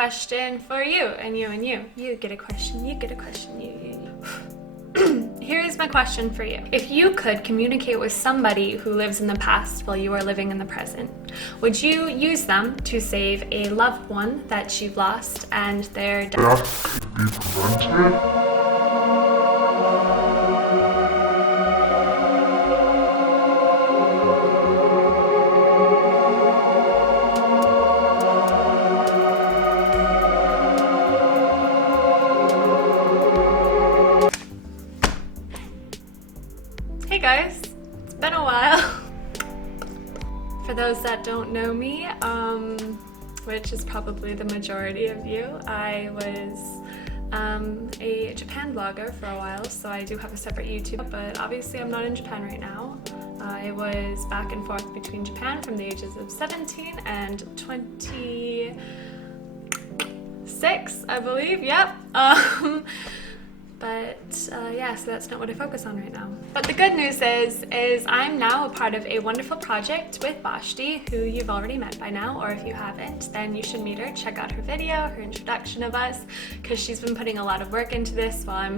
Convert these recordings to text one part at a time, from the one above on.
question for you, and you, and you. You get a question, you get a question, you. Here is my question for you. If you could communicate with somebody who lives in the past while you are living in the present, would you use them to save a loved one that you've lost and their death could be prevented? Hey guys, it's been a while. For those that don't know me, which is probably the majority of you, I was a Japan blogger for a while, so I do have a separate YouTube, but obviously I'm not in Japan right now. I was back and forth between Japan from the ages of 17 and 26, I believe, yep. Yeah, so that's not what I focus on right now. But the good news is I'm now a part of a wonderful project with Boshti, who you've already met by now, or if you haven't, then you should meet her. Check out her video, her introduction of us, because she's been putting a lot of work into this while I'm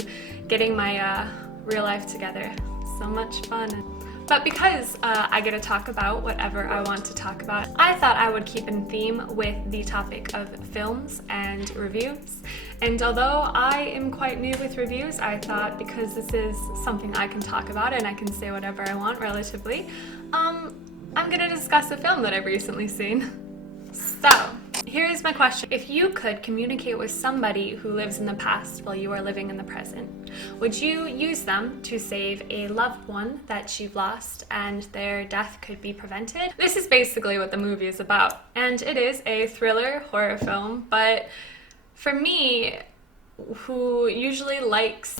getting my real life together. So much fun. But because I get to talk about whatever I want to talk about, I thought I would keep in theme with the topic of films and reviews. And although I am quite new with reviews, I thought because this is something I can talk about and I can say whatever I want relatively, I'm gonna discuss a film that I've recently seen. So, here is my question. If you could communicate with somebody who lives in the past while you are living in the present, would you use them to save a loved one that you've lost and their death could be prevented? This is basically what the movie is about. And it is a thriller horror film, but for me, who usually likes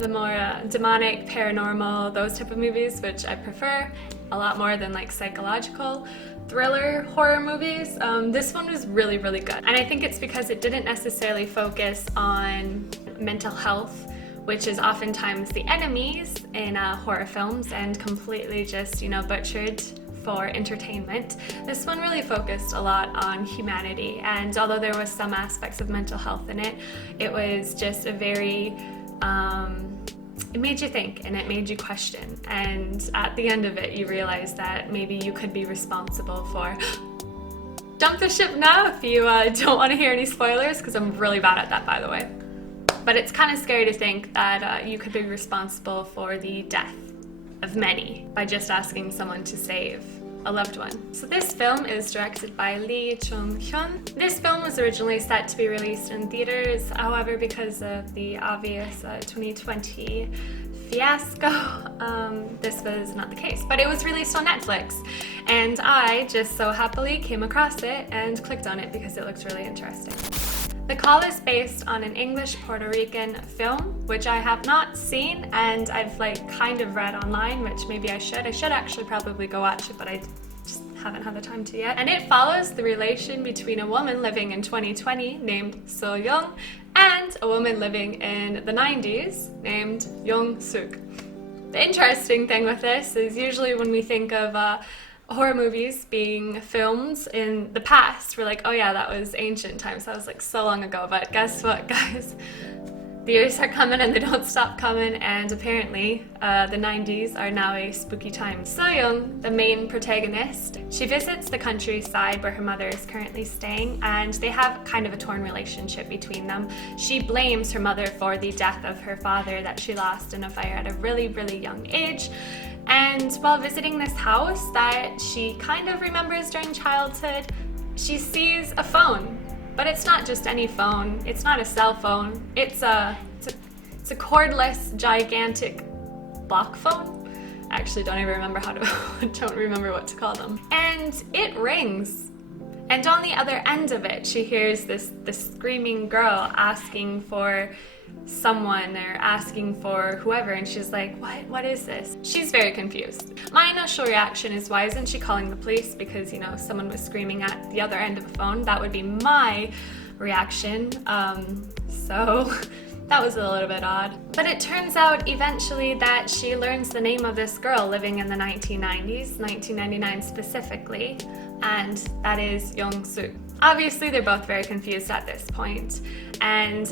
the more demonic, paranormal, those type of movies, which I prefer a lot more than like psychological thriller horror movies, this one was really, really good. And I think it's because it didn't necessarily focus on mental health, which is oftentimes the enemies in horror films and completely just, you know, butchered for entertainment. This one really focused a lot on humanity, and although there was some aspects of mental health in it, it was just a very it made you think and it made you question, and at the end of it you realize that maybe you could be responsible for jump the ship now if you don't want to hear any spoilers, because I'm really bad at that, by the way. But it's kind of scary to think that you could be responsible for the death of many by just asking someone to save a loved one. So this film is directed by Lee Chung-hyun. This film was originally set to be released in theaters, however, because of the obvious 2020 fiasco, this was not the case. But it was released on Netflix, and I just so happily came across it and clicked on it because it looked really interesting. The Call is based on an English-Puerto Rican film, which I have not seen, and I've like kind of read online, which maybe I should. I should actually probably go watch it, but I just haven't had the time to yet. And it follows the relation between a woman living in 2020 named So Young and a woman living in the 90s named Young Suk. The interesting thing with this is usually when we think of horror movies being filmed in the past, we're like, oh yeah, that was ancient times, that was like so long ago. But guess what, guys? The years are coming and they don't stop coming, and apparently the 90s are now a spooky time. So-young, the main protagonist, she visits the countryside where her mother is currently staying, and they have kind of a torn relationship between them. She blames her mother for the death of her father that she lost in a fire at a really, really young age. And while visiting this house that she kind of remembers during childhood, she sees a phone. But it's not just any phone, it's not a cell phone, it's a cordless, gigantic block phone. I actually don't even remember don't remember what to call them. And it rings. And on the other end of it, she hears this screaming girl asking for someone or asking for whoever, and she's like, what is this? She's very confused. My initial reaction is, why isn't she calling the police? Because, you know, someone was screaming at the other end of the phone. That would be my reaction. So that was a little bit odd. But it turns out eventually that she learns the name of this girl living in the 1990s, 1999 specifically, and that is Young Suk. Obviously, they're both very confused at this point, and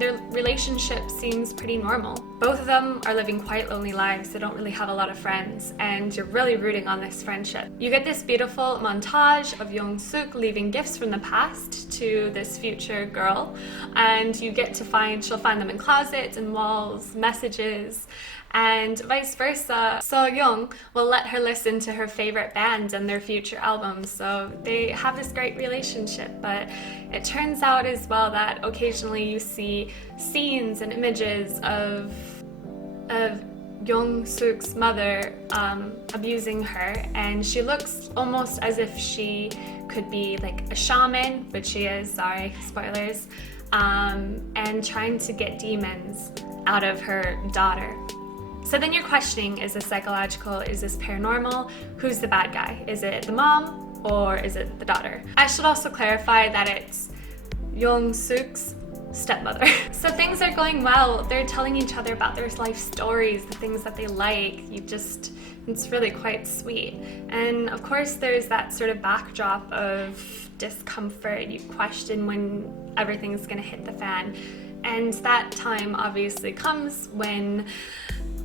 their relationship seems pretty normal. Both of them are living quite lonely lives. They don't really have a lot of friends, and you're really rooting on this friendship. You get this beautiful montage of Young-suk leaving gifts from the past to this future girl, and you get to she'll find them in closets and walls, messages, and vice versa. So-young will let her listen to her favorite band and their future albums, so they have this great relationship. But it turns out as well that occasionally you see scenes and images of Young-suk's mother abusing her, and she looks almost as if she could be like a shaman, which she is, sorry, spoilers, and trying to get demons out of her daughter. So then you're questioning, is this psychological, is this paranormal, who's the bad guy? Is it the mom or is it the daughter? I should also clarify that it's Young-suk's stepmother. So things are going well. They're telling each other about their life stories, the things that they like. It's really quite sweet. And of course there's that sort of backdrop of discomfort. You question when everything's gonna hit the fan. And that time obviously comes when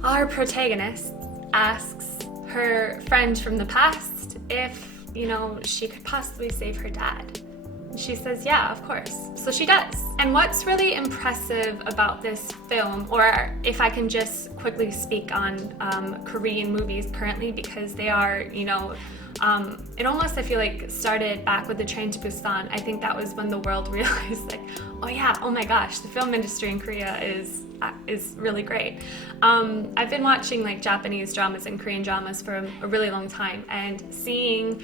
our protagonist asks her friend from the past if, she could possibly save her dad. She says, yeah, of course. So she does. And what's really impressive about this film, or if I can just quickly speak on Korean movies currently, because they are, it almost, I feel like, started back with the Train to Busan. I think that was when the world realized, like, oh my gosh, the film industry in Korea is really great. I've been watching like Japanese dramas and Korean dramas for a really long time, and seeing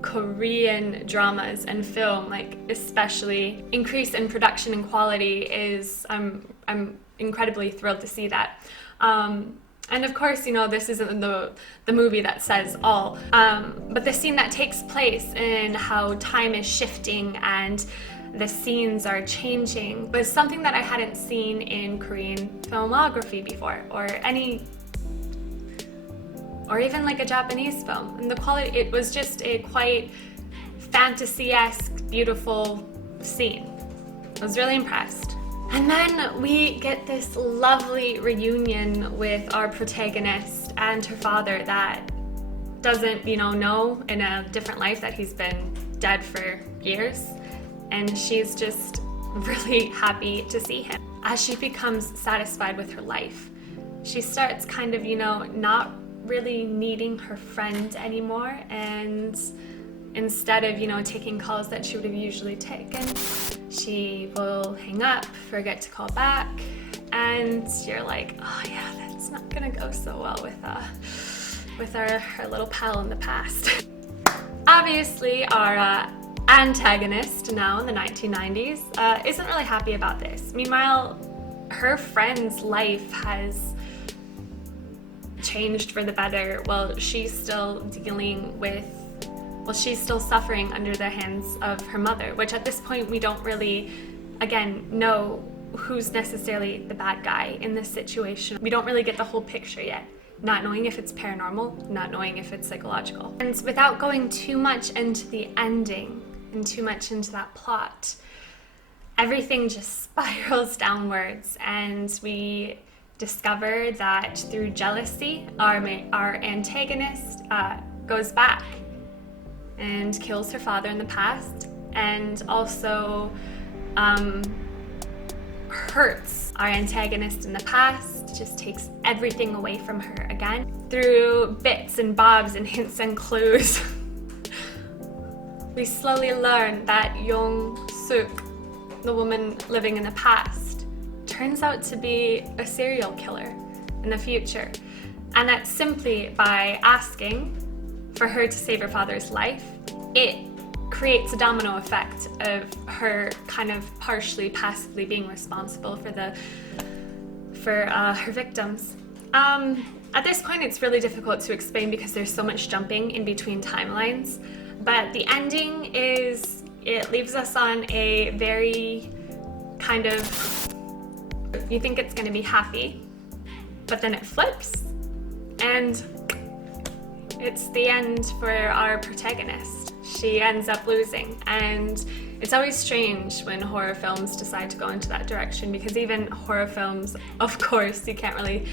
Korean dramas and film, like especially increase in production and quality, is I'm incredibly thrilled to see that. And of course, this isn't the movie that says all, but the scene that takes place in how time is shifting and the scenes are changing was something that I hadn't seen in Korean filmography before, or even like a Japanese film. And the quality, it was just a quite fantasy-esque, beautiful scene. I was really impressed. And then we get this lovely reunion with our protagonist and her father that doesn't, know in a different life that he's been dead for years. And she's just really happy to see him. As she becomes satisfied with her life, she starts kind of, not really needing her friend anymore, and instead of, taking calls that she would have usually taken, she will hang up, forget to call back, and you're like, oh yeah, that's not gonna go so well with our little pal in the past. Obviously, our antagonist now in the 1990s isn't really happy about this. Meanwhile, her friend's life has changed for the better while she's still she's still suffering under the hands of her mother, which at this point we don't really, again, know who's necessarily the bad guy in this situation. We don't really get the whole picture yet, not knowing if it's paranormal, not knowing if it's psychological. And without going too much into the ending and too much into that plot, everything just spirals downwards, and we discover that through jealousy, our antagonist goes back and kills her father in the past, and also hurts our antagonist in the past, just takes everything away from her again. Through bits and bobs and hints and clues, we slowly learn that Young-suk, the woman living in the past, turns out to be a serial killer in the future. And that simply by asking for her to save her father's life, it creates a domino effect of her kind of partially, passively being responsible for her victims. At this point, it's really difficult to explain because there's so much jumping in between timelines, but the ending it leaves us on a very kind of, you think it's going to be happy, but then it flips, and it's the end for our protagonist. she ends up losing. And it's always strange when horror films decide to go into that direction, because even horror films, of course, you can't really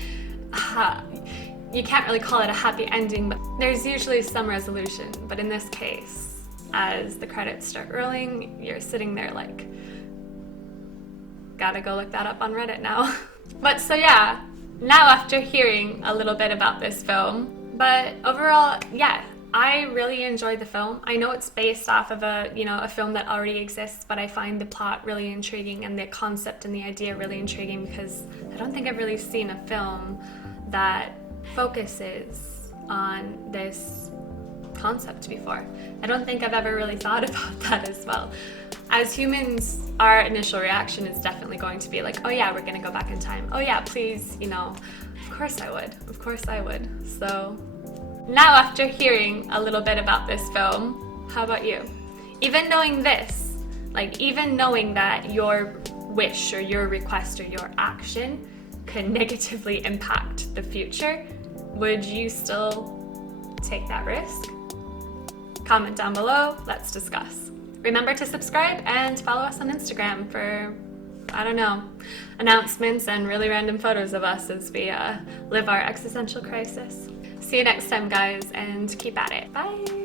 call it a happy ending, but there's usually some resolution. But in this case, as the credits start rolling, you're sitting there like, gotta go look that up on Reddit now. But so yeah, now after hearing a little bit about this film, but overall, yeah, I really enjoyed the film. I know it's based off of a film that already exists, but I find the plot really intriguing and the concept and the idea really intriguing, because I don't think I've really seen a film that focuses on this concept before. I don't think I've ever really thought about that as well. As humans, our initial reaction is definitely going to be like, oh yeah, we're gonna go back in time. Oh yeah, please, of course I would. Of course I would. So now after hearing a little bit about this film, how about you? Even knowing this, even knowing that your wish or your request or your action could negatively impact the future, would you still take that risk? Comment down below, let's discuss. Remember to subscribe and follow us on Instagram for, announcements and really random photos of us as we live our existential crisis. See you next time, guys, and keep at it. Bye!